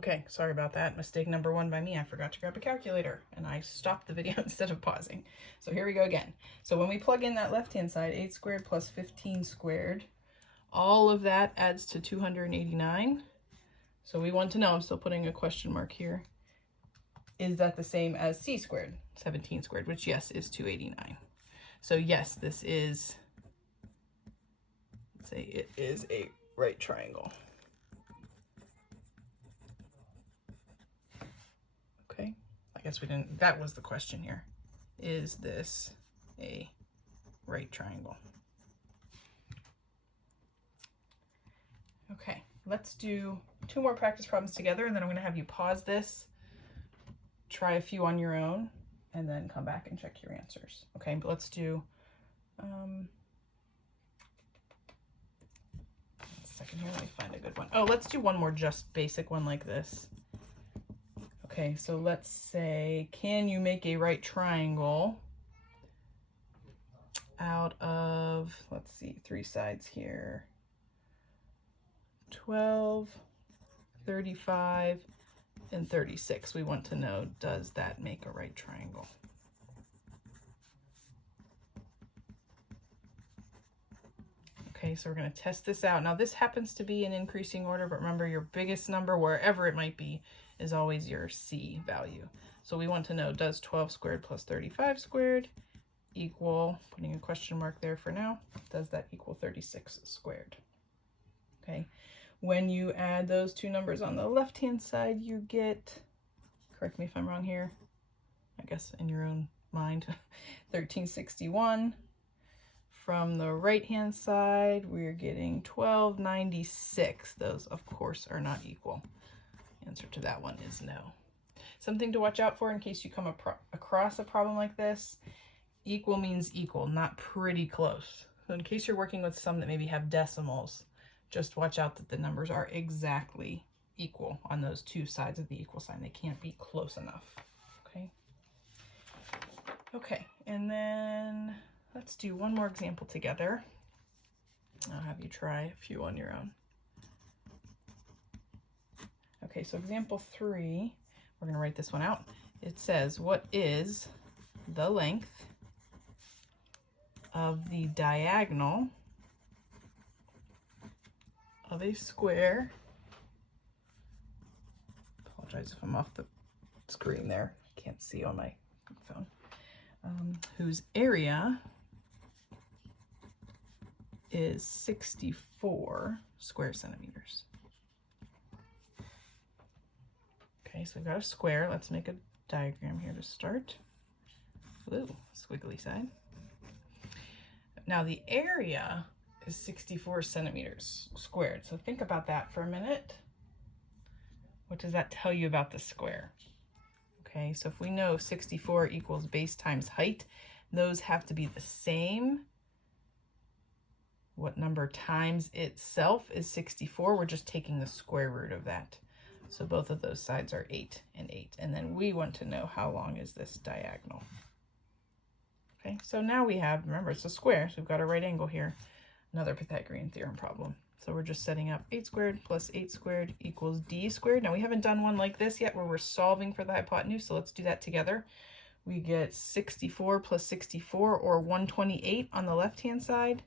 Okay, sorry about that. Mistake number one by me. I forgot to grab a calculator and I stopped the video instead of pausing. So here we go again. So when we plug in that left-hand side, 8 squared plus 15 squared, all of that adds to 289. So we want to know, I'm still putting a question mark here, is that the same as c squared, 17 squared, which yes, is 289. So yes, this is, let's say it is a right triangle. Okay, I guess we didn't, that was the question here. Is this a right triangle? Okay, let's do 2 more practice problems together, and then I'm going to have you pause this, try a few on your own, and then come back and check your answers. Okay, but let's do, one second here, let me find a good one. Oh, let's do one more just basic one like this. Okay, so let's say, can you make a right triangle out of, let's see, 3 sides here, 12, 35, and 36. We want to know, does that make a right triangle? Okay, so we're going to test this out. Now this happens to be in increasing order, but remember your biggest number, wherever it might be, is always your C value. So we want to know, does 12 squared plus 35 squared equal, putting a question mark there for now, does that equal 36 squared? Okay, when you add those 2 numbers on the left-hand side, you get, correct me if I'm wrong here, I guess in your own mind, 1361. From the right-hand side, we're getting 1296. Those, of course, are not equal. The answer to that one is no. Something to watch out for in case you come across a problem like this, equal means equal, not pretty close. So in case you're working with some that maybe have decimals, just watch out that the numbers are exactly equal on those 2 sides of the equal sign. They can't be close enough, okay? Okay, and then let's do one more example together. I'll have you try a few on your own. Okay, so example 3, we're going to write this one out. It says, what is the length of the diagonal of a square? Apologize if I'm off the screen there. Can't see on my phone. Whose area is 64 square centimeters. Okay, so we've got a square. Let's make a diagram here to start. Ooh, squiggly side. Now the area is 64 centimeters squared. So think about that for a minute. What does that tell you about the square? Okay, so if we know 64 equals base times height, those have to be the same. What number times itself is 64? We're just taking the square root of that. So both of those sides are 8 and 8. And then we want to know, how long is this diagonal? Okay, so now we have, remember it's a square, so we've got a right angle here. Another Pythagorean theorem problem. So we're just setting up 8 squared plus 8 squared equals d squared. Now we haven't done one like this yet where we're solving for the hypotenuse, so let's do that together. We get 64 plus 64, or 128 on the left-hand side,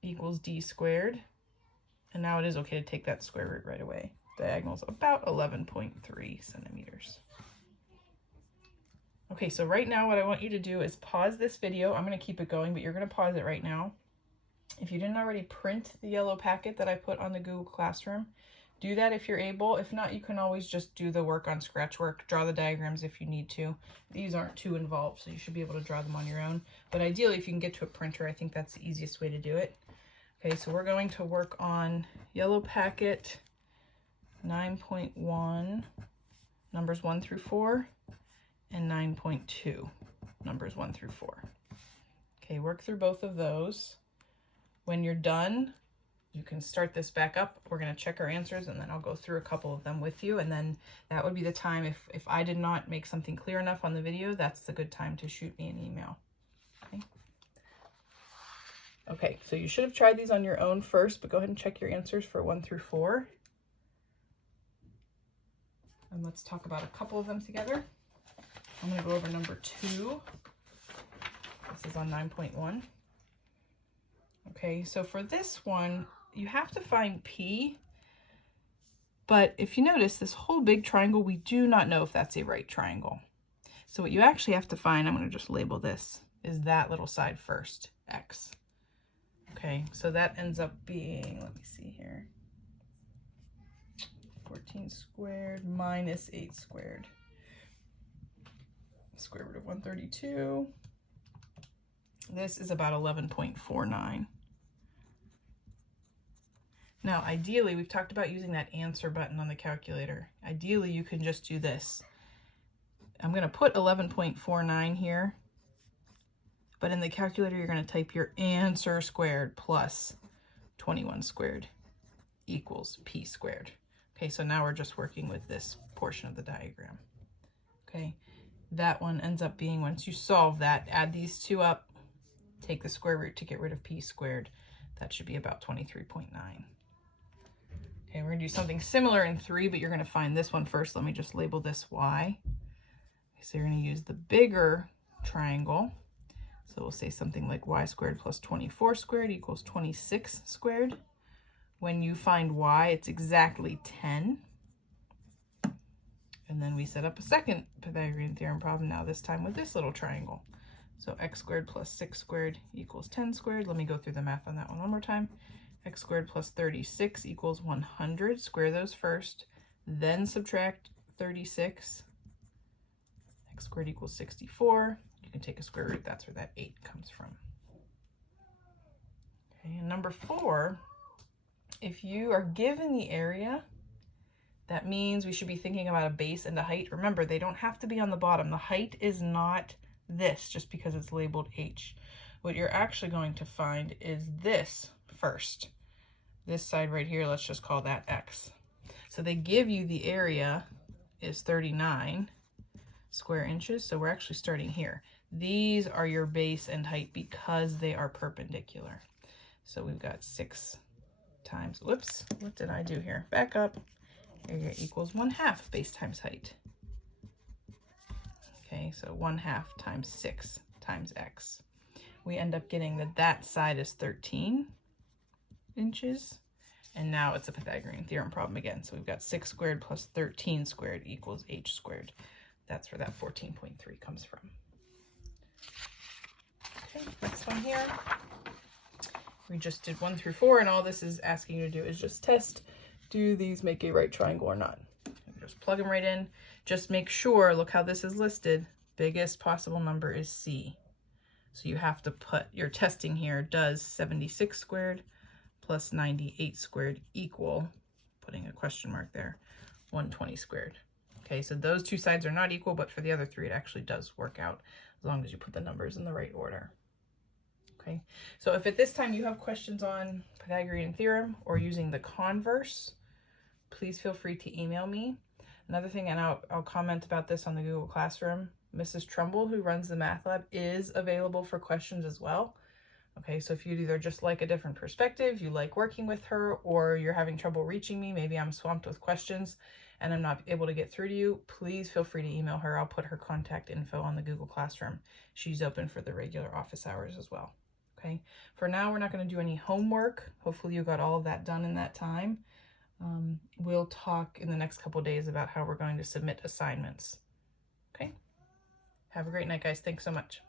equals d squared. And now it is okay to take that square root right away. Diagonal is about 11.3 centimeters. Okay, so right now what I want you to do is pause this video. I'm going to keep it going, but you're going to pause it right now. If you didn't already print the yellow packet that I put on the Google Classroom, do that if you're able. If not, you can always just do the work on Scratchwork, draw the diagrams if you need to. These aren't too involved, so you should be able to draw them on your own. But ideally, if you can get to a printer, I think that's the easiest way to do it. Okay, so we're going to work on yellow packet 9.1, numbers 1 through 4, and 9.2, numbers 1 through 4. Okay, work through both of those. When you're done, you can start this back up. We're going to check our answers, and then I'll go through a couple of them with you, and then that would be the time, if I did not make something clear enough on the video, that's the good time to shoot me an email. Okay. Okay, so you should have tried these on your own first, but go ahead and check your answers for 1 through 4. And let's talk about a couple of them together. I'm going to go over number 2. This is on 9.1. Okay, so for this one, you have to find P. But if you notice, this whole big triangle, we do not know if that's a right triangle. So what you actually have to find, I'm going to just label this, is that little side first, X. Okay, so that ends up being, let me see here, 14 squared minus 8 squared. Square root of 132. This is about 11.49. Now, ideally, we've talked about using that answer button on the calculator. Ideally, you can just do this. I'm going to put 11.49 here, but in the calculator, you're going to type your answer squared plus 21 squared equals P squared. Okay, so now we're just working with this portion of the diagram. Okay, that one ends up being, once you solve that, add these two up, take the square root to get rid of P squared. That should be about 23.9. Okay, we're going to do something similar in 3, but you're going to find this one first. Let me just label this Y. So you're going to use the bigger triangle. So we'll say something like y squared plus 24 squared equals 26 squared. When you find y, it's exactly 10. And then we set up a second Pythagorean theorem problem now, this time with this little triangle. So x squared plus 6 squared equals 10 squared. Let me go through the math on that one more time. X squared plus 36 equals 100. Square those first, then subtract 36. X squared equals 64. You can take a square root. That's where that 8 comes from. Okay, and number 4, if you are given the area, that means we should be thinking about a base and a height. Remember, they don't have to be on the bottom. The height is not this just because it's labeled H. What you're actually going to find is this first. This side right here, let's just call that X. So they give you the area is 39 square inches. So we're actually starting here. These are your base and height because they are perpendicular. So we've got 6 times, whoops, what did I do here? Back up. Area equals 1/2 base times height. Okay, so 1/2 times 6 times X. We end up getting that that side is 13 inches. And now it's a Pythagorean theorem problem again. So we've got 6 squared plus 13 squared equals H squared. That's where that 14.3 comes from. Okay, next one here. We just did 1 through 4, and all this is asking you to do is just test, do these make a right triangle or not? Just plug them right in. Just make sure, look how this is listed. Biggest possible number is C. So you have to put, your testing here, does 76 squared plus 98 squared equal, putting a question mark there, 120 squared. Okay, so those two sides are not equal, but for the other 3, it actually does work out as long as you put the numbers in the right order. Okay, so if at this time you have questions on Pythagorean theorem or using the converse, please feel free to email me. Another thing, and I'll comment about this on the Google Classroom, Mrs. Trumbull, who runs the math lab, is available for questions as well. Okay, so if you'd either just like a different perspective, you like working with her, or you're having trouble reaching me, maybe I'm swamped with questions and I'm not able to get through to you, please feel free to email her. I'll put her contact info on the Google Classroom. She's open for the regular office hours as well. Okay, for now, we're not going to do any homework. Hopefully you got all of that done in that time. We'll talk in the next couple days about how we're going to submit assignments. Okay, have a great night, guys. Thanks so much.